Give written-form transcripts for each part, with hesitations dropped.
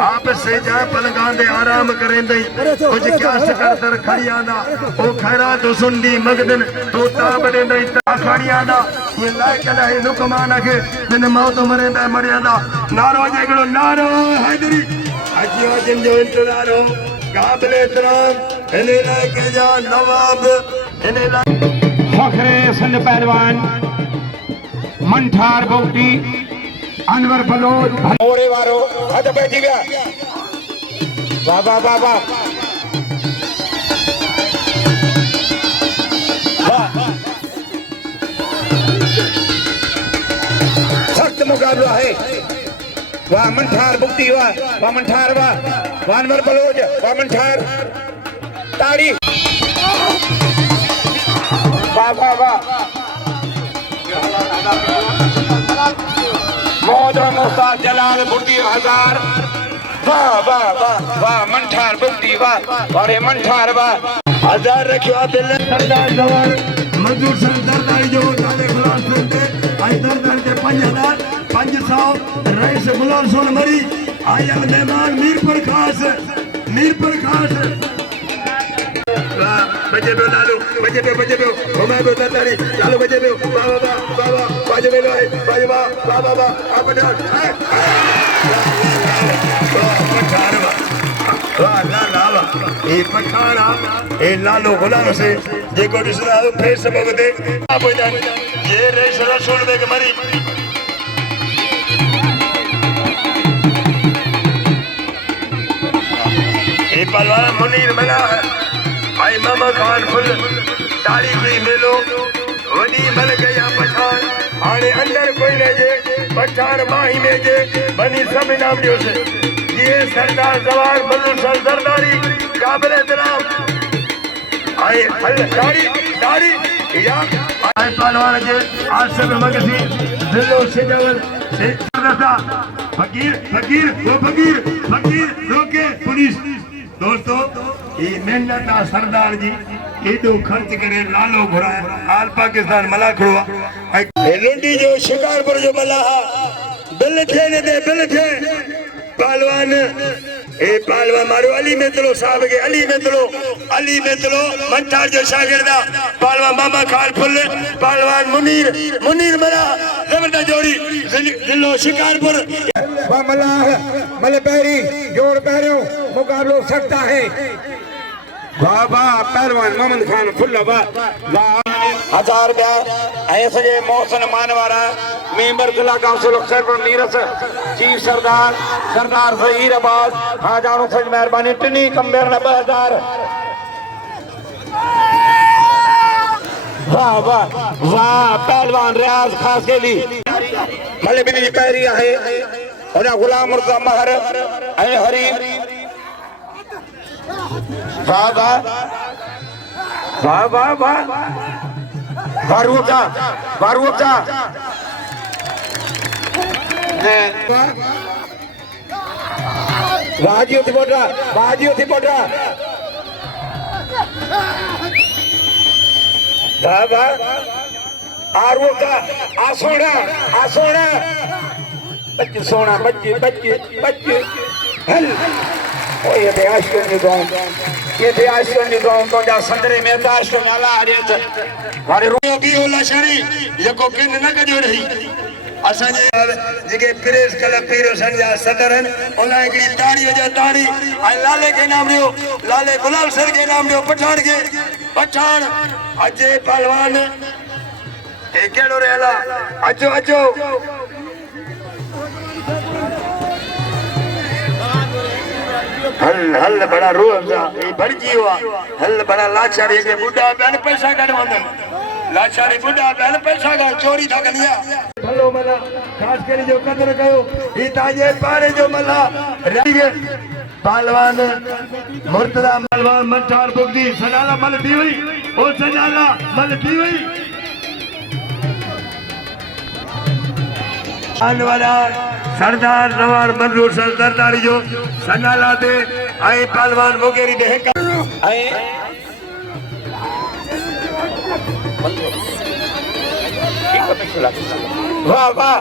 आप से जा पलगांदे आराम करें दई कुछ क्या कर खड़ी आना ओ खैरा तो सुंडी मगदन तो ताबड़े दई खड़ी आना ये लायक है लुकमान के दिन मौत मरे बे मरियादा नारो जेगड़ो नारो हैदरी अजियो जिन जो इंतजार हो काबिल एहतराम इने लायक जा नवाब इने फखरे सिंध पहलवान मंठार बोटी अनवर बलोच मोरे वारो हद बैठी गया वाह वाह वाह वाह सख्त मुकाबला है वाह मंठार बोटी वाह मंठार वाह अनवर बलोच वाह मंठार ताड़ी वाह वाह वाह मोहतरम उस्ताद जलाल बुट्टी हजार वाह वाह वाह वाह मंठार बुट्टी वाह अरे मंठार वाह हजार रखियो दिल सरदार जवान मंजूर सरदार जो नाले खलास करते आई सरदार के 5500 रईस गुलाम सोन मरी आया मेहमान मीरपुर खास बजे पे लालू बजे पे घुमा पे तारी लालू बजे पे बाबा बाजे पे लो बाजे बाबा आप डाल वाह ला ये पठाना ए लालू गुलाम से जे को दिसना फिर से भगते आप जान ये रेस रसूल दे के मरी ये पहलवान मुनीर बना है आई मामा खान फुल ताड़ी हुई मेलो वडी मल गया पठान आने अंदर कोई ले जे पठान माही में जे बनी सब नाम लियो से ये सरदार जवान बल्लू सरदारी काबिल एहतराम आई हल दाढ़ी या आई पहलवान के आसिफ मगसी दिलो सिजवल से फकीर रोके पुलिस दोस्तों ये मेहनत सरदार जी एडो खर्च करे लालो घुराए आल पाकिस्तान मला खड़वा लुंडी जो शिकारपुर जो मला बिल थे पहलवान ए पहलवान मारो अली में तलो साहब के अली में तलो मंठार जो शागिर्दा पहलवान मामा खान फुल पहलवान मुनीर मला जबरदस्त जोड़ी दिलो शिकारपुर मल पैरी जोड़ पैरों मुकाबलो सकता है वाह वाह पहलवान मोहम्मद खान फुल वाह 1000 रुपया ऐसे जे मोहसन मानवारा मेंबर जिला काउंसिल अक्सर नीरस चीफ सरदार जहीर अब्बास हाँ जानो सज मेहरबानी टिनी कंबेर 9000 वाह वाह वाह पहलवान रियाज खास के लिए मले बिनी पैरी है और गुलाम मुर्जा महर हरी वाह वाह वाह वाह वाह वारुचा बाजियो थी पोटा वाह वाह आरुचा आसोना बच्चे सोना बच्चे हल ओ ये आश्चर्य गांव तो जा संदरे में दाश तो नाला आ रे वारे रुयो की होला शरी यको किन न कजो रही असा जे प्रेस क्लब पीरो संजा सदरन ओला की ताड़ी जो ताड़ी आ लाले के नाम रियो लाले गुलाम सर के नाम रियो पठान अजय पहलवान ए केड़ो रेला अजो हल बड़ा रोज ये भड़जी हुआ हल बड़ा लाचारी के बुढ़ा बहन पैसा कटवांदन लाचारी बुढ़ा बहन पैसा का चोरी था कनिया भलो मला खास कर जो कदर कयो ई ताजे पारे जो मला रगे पहलवान मुर्तजा पहलवान मंठार बुगदी सजाला मल दी हुई ओ सजाला मल दी हुई वाला सरदार जवान मंजूर सरदारी जो सनाला दे आई पहलवान मुगेरी दे आई वाह वाह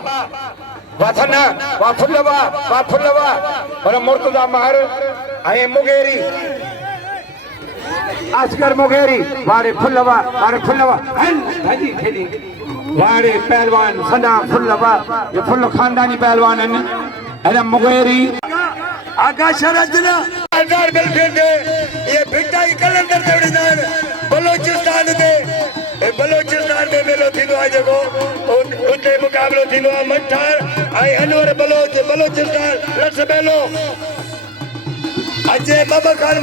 वाथना वाह फुलवा और मुर्तजा महर आए मुगेरी अस्कर मुगेरी वारे फुलवा हन भाजी खेली वारे पहलवान सदा फुलवा ये फुल खानदानी पहलवान है अरे मुगेरी आगा शरजना हजार बिल्कुल ये भिटाई कलंदर देवड़ीदार बलोचिस्तान में मेलो थींदो आहे जेको उते मुकाबलो थींदो आहे मठार ऐं अनवर बलोचिस्तान लक्स मेलो अजे मामा खान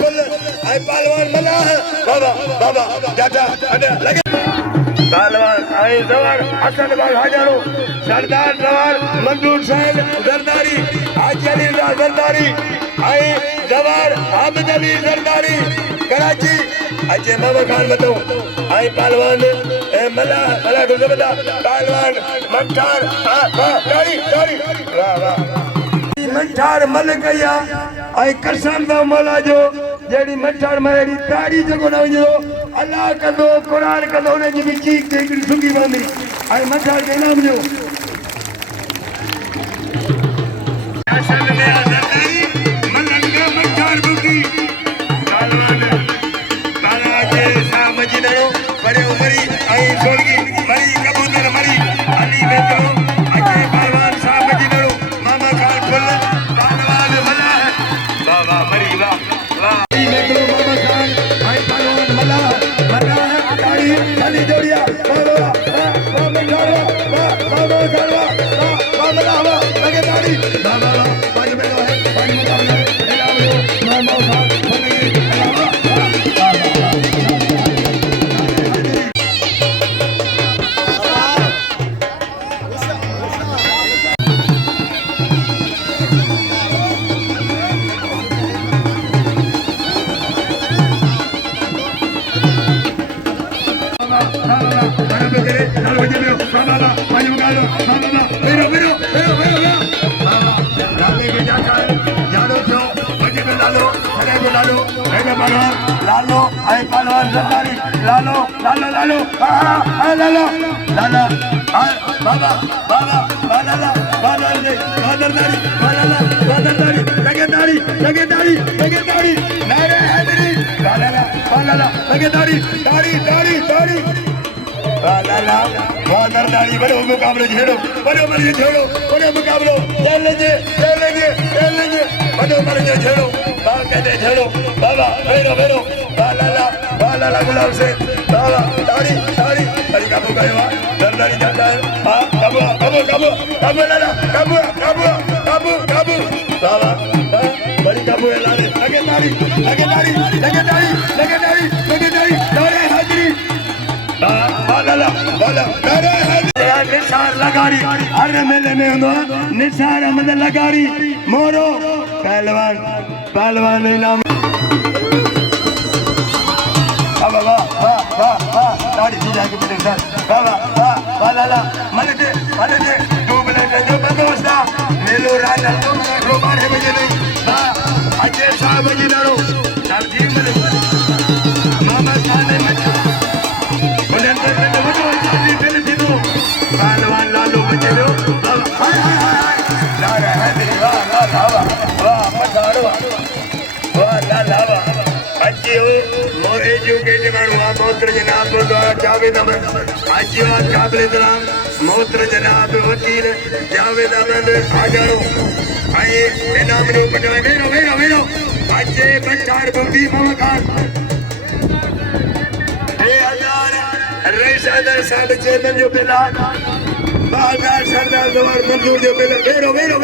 फुल ऐं पहलवान मल्हार बाबा दादा लगे पहलवान ऐं जवान हसन बाग हाजारो सरदार जवान मंजूर साहिब जरदारी हाजी अली जरदारी ऐं जवान हामिद अली जरदारी कराची अजे मामा खान बताओ ऐं पहलवान मल्हार को जबरदस्त पहलवान मठार तारी वाह मठार मल गया ऐं कसम दा मौला जो जेड़ी मठार मेरी ताड़ी जगो न वञो अल्लाह कंदो कुरान कंदो उन जी चीख ते हिकड़ी सुंगी वंदी ऐं मठार के इनाम जो असल में आजादी मलंगा मठार बुकी पहलवान ताला के साम जिनरो बड़े उमरी ऐं सोलगी मरी कबूतर मरी अली वेतरो अजे पहलवान साम जिनरो मामा खान फुल पहलवान मला वाह मरी वाह अली वेतरो मामा खान ऐं पहलवान मला है ताड़ी अली जोड़िया वाह मठार वाह मला लगे ताड़ी वाह पानी में है पानी में मामा खान लालो ऐं पहलवान सरदारी लालो लगे दाढ़ी नारे हैदरी लगे दाढ़ी दाढ़ी बड़ो मुकाबलो छेड़ो बड़ो मुकाबलो चल लेंगे बड़ो मर छेड़ो कहते छेड़ो बाबा भेरो लाला गुलाब से बाबा दाढ़ी अरे काबू गयो दरदारी जाता है हां काबू लाला काबू बाबा बड़ी काबू है लाले लगे दाढ़ी नारे हाजिरी निसार लगारी हर मेले में हुंदो निसार अहमद लगारी मोरो पहलवान इनाम वाह दाढ़ी सीधा के बेटे सर वाह लाला मन दे दो मिनट जो बंदोबस्ता मेलो रात तो रो 12 बजे नहीं वाह अजय साहब जी नारो सब ठीक मिले मामा खाने में पहलवान लालो बचे लो हाय लारा हैदरी वाह मठारवा वाह लाला अजियो मोए जो के जमानु मोत्र जनाब द्वारा जावेद अहमद अजियो काबिल इनाम मोत्र जनाब वकील जावेद अहमद हाजारो आए इनाम रो पटवा मेरो अजे बचार बुंदी मामा खान 2000 रईस अदर साहब चेयरमैन जो बिला बाजार सरदार जवान मंजूर जो बिला वेरो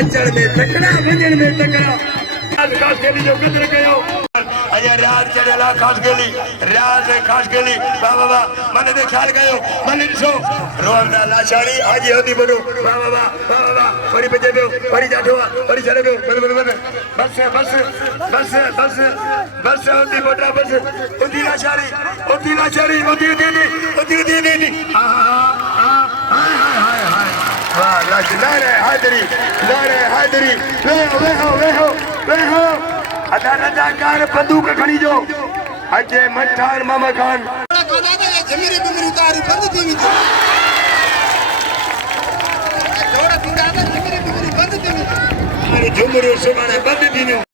अचड़ में तकड़ा वजन में तकड़ा खास के लिए जो कदर कयो अया रात चढ़ला खास के लिए बाबा मने दे ख्याल गयो मने सो रोमना लाचारी आज होती बडो बाबा परी बजे बे परी जाठो परी चले बे बस होती बोटा बस होती लाचारी होती दी हाय वाह लारे हैदरी वे हो अदा रजाकार बंदूक खणी जो अचे मठान मामा खान जमीरे बिमरी उतारी बंद थी वई जोड़ थींदा त जमीरे बिमरी बंद थी वई झुमरियूं सुभाणे बंदि थींदियूं